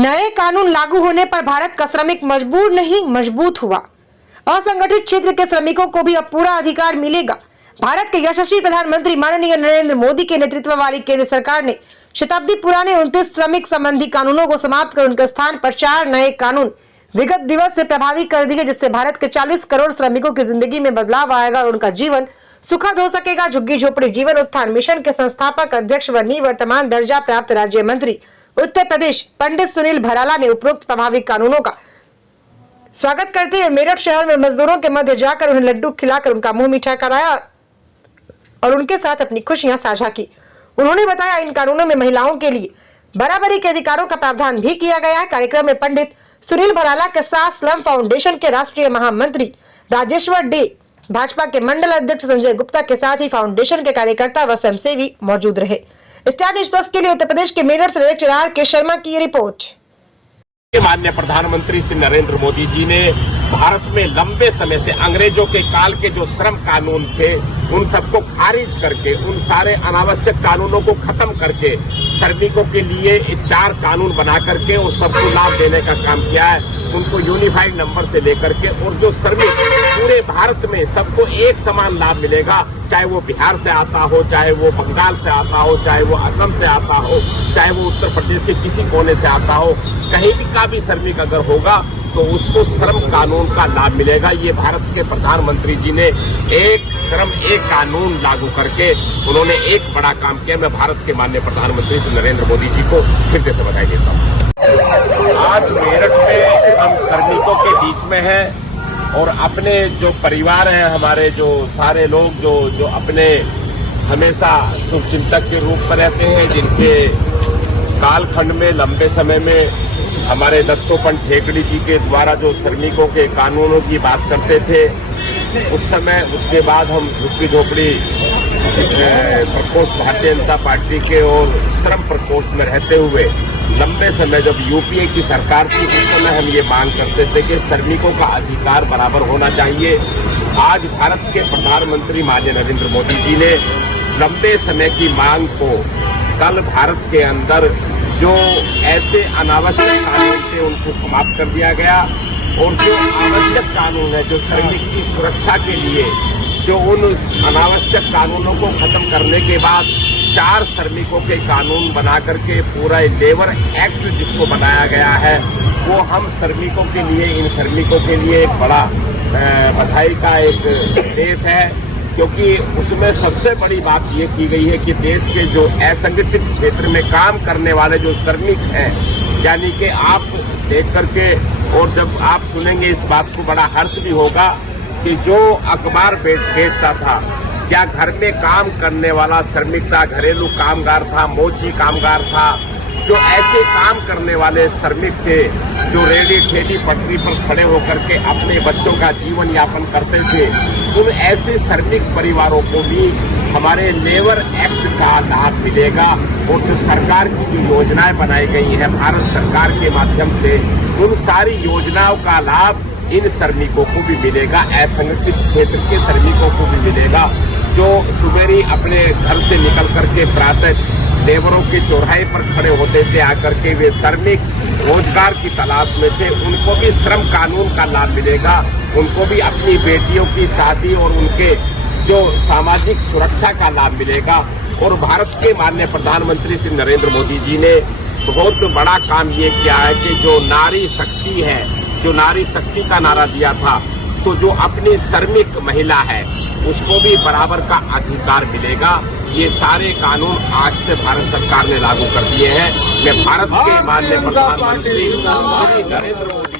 नए कानून लागू होने पर भारत का श्रमिक मजबूर नहीं मजबूत हुआ। असंगठित क्षेत्र के श्रमिकों को भी अब पूरा अधिकार मिलेगा। भारत के यशस्वी प्रधानमंत्री माननीय नरेंद्र मोदी के नेतृत्व वाली केंद्र सरकार ने शताब्दी पुराने 29 श्रमिक संबंधी कानूनों को समाप्त कर उनके स्थान पर 4 नए कानून विगत दिवस से प्रभावी कर दिए, जिससे भारत के 40 करोड़ श्रमिकों की जिंदगी में बदलाव आएगा और उनका जीवन सुखद हो सकेगा। झुग्गी झोपड़ी जीवन उत्थान मिशन के संस्थापक अध्यक्ष व निवर्तमान दर्जा प्राप्त राज्य मंत्री उत्तर प्रदेश पंडित सुनील भराला ने उपरोक्त प्रभावी कानूनों का स्वागत करते हुए मेरठ शहर में मजदूरों के मध्य जाकर उन्हें लड्डू खिलाकर उनका मुंह मीठा कराया और उनके साथ अपनी खुशियां साझा की। उन्होंने बताया, इन कानूनों में महिलाओं के लिए बराबरी के अधिकारों का प्रावधान भी किया गया है। कार्यक्रम में पंडित सुनील भराला के साथ स्लम फाउंडेशन के राष्ट्रीय महामंत्री राजेश्वर डे, भाजपा के मंडल अध्यक्ष संजय गुप्ता के साथ ही फाउंडेशन के कार्यकर्ता व स्वयंसेवी मौजूद रहे। स्टार न्यूज़ प्लस के लिए उत्तर प्रदेश के मेरठ से डायरेक्टर R.K. शर्मा की रिपोर्ट। माननीय प्रधानमंत्री श्री नरेंद्र मोदी जी ने भारत में लंबे समय से अंग्रेजों के काल के जो श्रम कानून थे उन सबको खारिज करके, उन सारे अनावश्यक कानूनों को खत्म करके श्रमिकों के लिए 4 कानून बना करके और सबको लाभ देने का काम किया है। उनको यूनिफाइड नंबर से लेकर के, और जो श्रमिक पूरे भारत में सबको एक समान लाभ मिलेगा, चाहे वो बिहार से आता हो, चाहे वो बंगाल से आता हो, चाहे वो असम से आता हो, चाहे वो उत्तर प्रदेश के किसी कोने से आता हो, कहीं भी का भी श्रमिक अगर होगा तो उसको श्रम कानून का लाभ मिलेगा। ये भारत के प्रधानमंत्री जी ने एक श्रम एक कानून लागू करके उन्होंने एक बड़ा काम किया। मैं भारत के माननीय प्रधानमंत्री श्री नरेंद्र मोदी जी को फिर से बधाई देता हूँ। आज मेरठ में हम श्रमिकों के बीच में हैं और अपने जो परिवार हैं, हमारे जो सारे लोग जो अपने हमेशा शुभचिंतक के रूप में रहते हैं, जिनके कालखंड में लंबे समय में हमारे दत्तोपंत ठेकड़ी जी के द्वारा जो श्रमिकों के कानूनों की बात करते थे उस समय, उसके बाद हम झुग्गी झोपड़ी प्रकोष्ठ भारतीय जनता पार्टी के और श्रम प्रकोष्ठ में रहते हुए लंबे समय जब यूपीए की सरकार थी उस समय हम ये मांग करते थे कि श्रमिकों का अधिकार बराबर होना चाहिए। आज भारत के प्रधानमंत्री माननीय नरेंद्र मोदी जी ने लंबे समय की मांग को कल भारत के अंदर जो ऐसे अनावश्यक कानून थे उनको समाप्त कर दिया गया और जो आवश्यक कानून है, जो श्रमिक की सुरक्षा के लिए जो उन अनावश्यक कानूनों को खत्म करने के बाद 4 श्रमिकों के कानून बना करके पूरा लेबर एक्ट जिसको बनाया गया है, वो हम श्रमिकों के लिए, इन श्रमिकों के लिए एक बड़ा बधाई का एक देश है, क्योंकि उसमें सबसे बड़ी बात ये की गई है कि देश के जो असंगठित क्षेत्र में काम करने वाले जो श्रमिक हैं, यानी कि आप देख करके और जब आप सुनेंगे इस बात को बड़ा हर्ष भी होगा कि जो अखबार बेचता था, क्या घर में काम करने वाला श्रमिक था, घरेलू कामगार था, मोची कामगार था, जो ऐसे काम करने वाले श्रमिक थे जो रेडी ठेली पटरी पर खड़े होकर के अपने बच्चों का जीवन यापन करते थे, उन ऐसे श्रमिक परिवारों को भी हमारे लेबर एक्ट का लाभ मिलेगा। और जो सरकार की जो योजनाएं बनाई गई हैं भारत सरकार के माध्यम से, उन सारी योजनाओं का लाभ इन श्रमिकों को भी मिलेगा, असंगठित क्षेत्र के श्रमिकों को भी मिलेगा, जो सुबेरी अपने घर से निकल करके प्रातः लेबरों के चौराहे पर खड़े होते थे, आकर के वे श्रमिक रोजगार की तलाश में थे, उनको भी श्रम कानून का लाभ मिलेगा। उनको भी अपनी बेटियों की शादी और उनके जो सामाजिक सुरक्षा का लाभ मिलेगा। और भारत के माननीय प्रधानमंत्री श्री नरेंद्र मोदी जी ने बहुत बड़ा काम ये किया है कि जो नारी शक्ति है, जो नारी शक्ति का नारा दिया था, तो जो अपनी श्रमिक महिला है उसको भी बराबर का अधिकार मिलेगा। ये सारे कानून आज से भारत सरकार ने लागू कर दिए हैं। मैं भारत के माननीय प्रधानमंत्री नरेंद्र मोदी